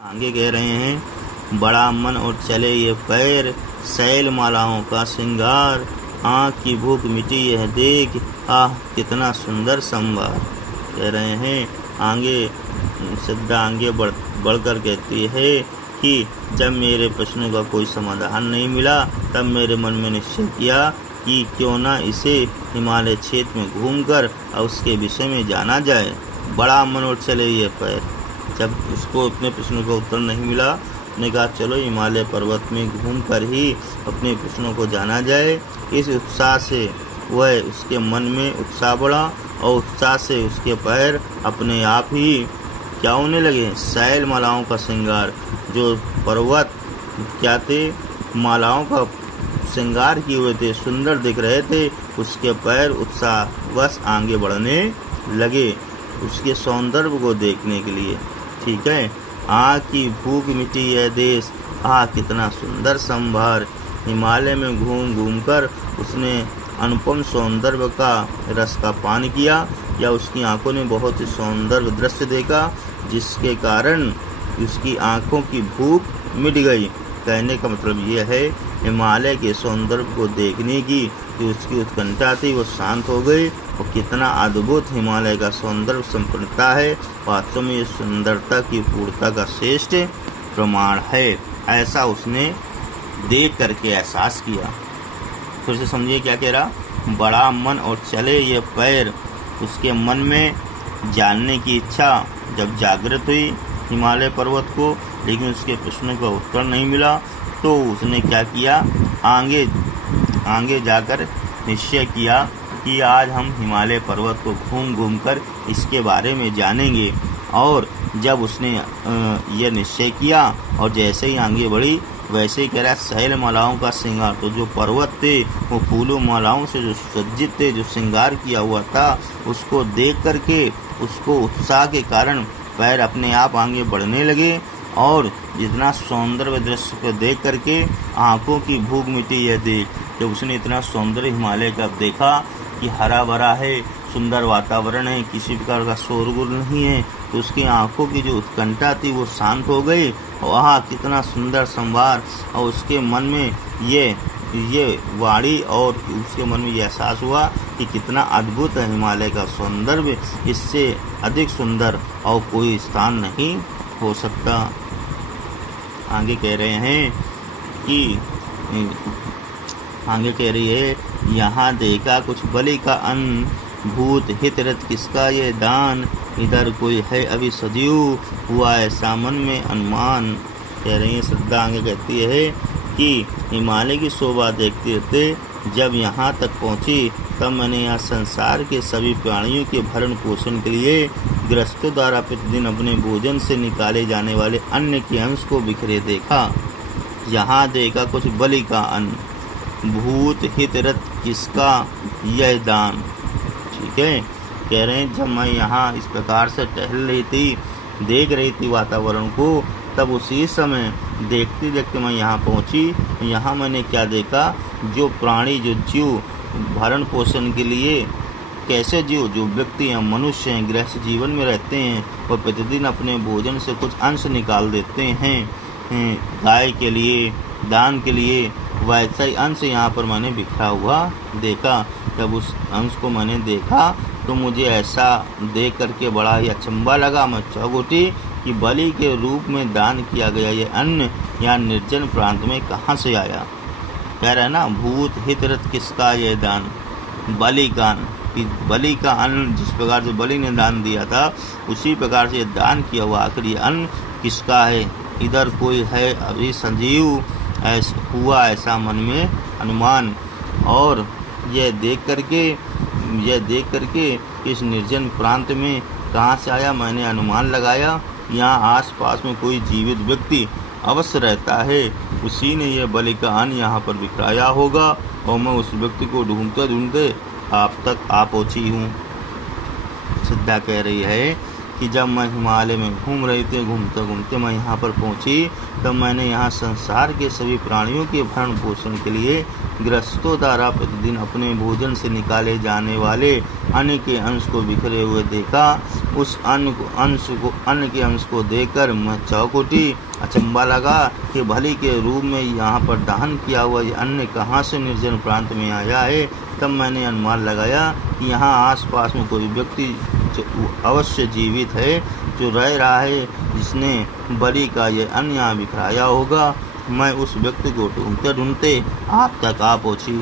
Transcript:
आगे कह रहे हैं, बड़ा मन और चले ये पैर, शैल मालाओं का श्रृंगार, आँख की भूख मिटी यह देख, आह कितना सुंदर संवार। कह रहे हैं आगे श्रद्धा आगे बढ़कर कहती है कि जब मेरे प्रश्नों का कोई समाधान नहीं मिला तब मेरे मन में निश्चय किया कि क्यों ना इसे हिमालय क्षेत्र में घूमकर और उसके विषय में जाना जाए। बड़ा मन और चले ये पैर। जब उसको अपने प्रश्नों का उत्तर नहीं मिला, उसने कहा चलो हिमालय पर्वत में घूमकर ही अपने प्रश्नों को जाना जाए। इस उत्साह से वह उसके मन में उत्साह बढ़ा और उत्साह से उसके पैर अपने आप ही क्या होने लगे, शैल मालाओं का श्रृंगार, जो पर्वत क्या थे, मालाओं का श्रृंगार किए हुए थे, सुंदर दिख रहे थे, उसके पैर उत्साहवश आगे बढ़ने लगे उसके सौंदर्य को देखने के लिए। ठीक है। आँख की भूख मिटी यह देश, आह कितना सुंदर संभार। हिमालय में घूम घूम कर उसने अनुपम सौंदर्य का रस का पान किया, या उसकी आंखों ने बहुत ही सौंदर्य दृश्य देखा जिसके कारण उसकी आंखों की भूख मिट गई। कहने का मतलब यह है हिमालय के सौंदर्य को देखने की जो उसकी उत्कंठा थी वो शांत हो गई। और कितना अद्भुत हिमालय का सौंदर्य संपन्नता है, वास्तव में ये सुंदरता की पूर्णता का श्रेष्ठ प्रमाण है, ऐसा उसने देख करके एहसास किया। फिर से समझिए क्या कह रहा, बड़ा मन और चले ये पैर। उसके मन में जानने की इच्छा जब जागृत हुई हिमालय पर्वत को, लेकिन उसके प्रश्नों का उत्तर नहीं मिला, तो उसने क्या किया, आगे जाकर निश्चय किया कि आज हम हिमालय पर्वत को घूम घूम कर इसके बारे में जानेंगे। और जब उसने यह निश्चय किया और जैसे ही आगे बढ़ी वैसे ही कह रहा शैल मालाओं का श्रृंगार, तो जो पर्वत थे वो फूलों मालाओं से जो सज्जित थे, जो श्रृंगार किया हुआ था, उसको देख करके उसको उत्साह के कारण पैर अपने आप आगे बढ़ने लगे। और जितना सौंदर्य दृश्य को देख करके आंखों की भूख मिटी यह देख, जब उसने इतना सौंदर्य हिमालय का देखा कि हरा भरा है, सुंदर वातावरण है, किसी प्रकार का शोरगुल नहीं है, तो उसकी आंखों की जो उत्कंठा थी वो शांत हो गई। और वहाँ कितना सुंदर संवार, और उसके मन में ये वाणी और उसके मन में ये एहसास हुआ कि कितना अद्भुत है हिमालय का सौंदर्य, इससे अधिक सुंदर और कोई स्थान नहीं हो सकता। आगे कह रहे हैं कि आगे कह रही है, यहाँ देखा कुछ बलि का अन्न, भूत हित रत किसका ये दान, इधर कोई है अभी सजीव, हुआ ऐसा मन में अनुमान। कह रही है श्रद्धा आगे कहती है कि हिमालय की शोभा देखते देखते जब यहाँ तक पहुँची तब मैंने यहाँ संसार के सभी प्राणियों के भरण पोषण के लिए गृहस्थों द्वारा प्रतिदिन अपने भोजन से निकाले जाने वाले अन्न के अंश को बिखरे देखा। यहाँ देखा कुछ बलि का अन्न, भूत हित रत किसका यह दान। ठीक है। कह रहे हैं जब मैं यहाँ इस प्रकार से टहल रही थी, देख रही थी वातावरण को, तब उसी समय देखते देखते मैं यहाँ पहुँची। यहाँ मैंने क्या देखा, जो प्राणी, जो जीव भरण पोषण के लिए कैसे जीव, जो व्यक्ति हैं, मनुष्य हैं, गृहस्थ जीवन में रहते हैं और प्रतिदिन अपने भोजन से कुछ अंश निकाल देते हैं गाय के लिए, दान के लिए, वैसा ही अंश यहाँ पर मैंने बिखरा हुआ देखा। जब उस अंश को मैंने देखा तो मुझे ऐसा देख करके बड़ा ही अचंभा लगा। मैं चौंक उठी कि बलि के रूप में दान किया गया ये अन्न यहाँ निर्जन प्रांत में कहाँ से आया। कह रहा है ना, भूत हित रत किसका ये दान, बलि का अन्न, जिस प्रकार से बलि ने दान दिया था उसी प्रकार से दान किया हुआ आखिर ये अन्न किसका है, इधर कोई है अभी सजीव, हुआ ऐसा मन में अनुमान। और यह देख करके इस निर्जन प्रांत में कहाँ से आया, मैंने अनुमान लगाया यहाँ आसपास में कोई जीवित व्यक्ति अवश्य रहता है, उसी ने यह बलि का अन्न यहाँ पर बिखराया होगा और मैं उस व्यक्ति को ढूंढते ढूंढते आप तक आ पहुँची हूँ। श्रद्धा कह रही है कि जब मैं हिमालय में घूम रही थी, घूमते घूमते मैं यहाँ पर पहुँची, तब मैंने यहाँ संसार के सभी प्राणियों के भरण पोषण के लिए गृहस्थों द्वारा प्रतिदिन अपने भोजन से निकाले जाने वाले अन्न के अंश को बिखरे हुए देखा। उस अन्न के अंश को देखकर मैं चौंक उठी। अचंबा लगा कि भली के रूप में यहाँ पर दहन किया हुआ ये अन्न कहाँ से निर्जन प्रांत में आया है। तब मैंने अनुमान लगाया कि यहाँ आसपास में कोई व्यक्ति अवश्य जीवित है, जो रह रहा है, जिसने बलि का ये अन्न यहाँ बिखराया होगा। मैं उस व्यक्ति को ढूंढते ढूंढते आप तक आ पहुँची।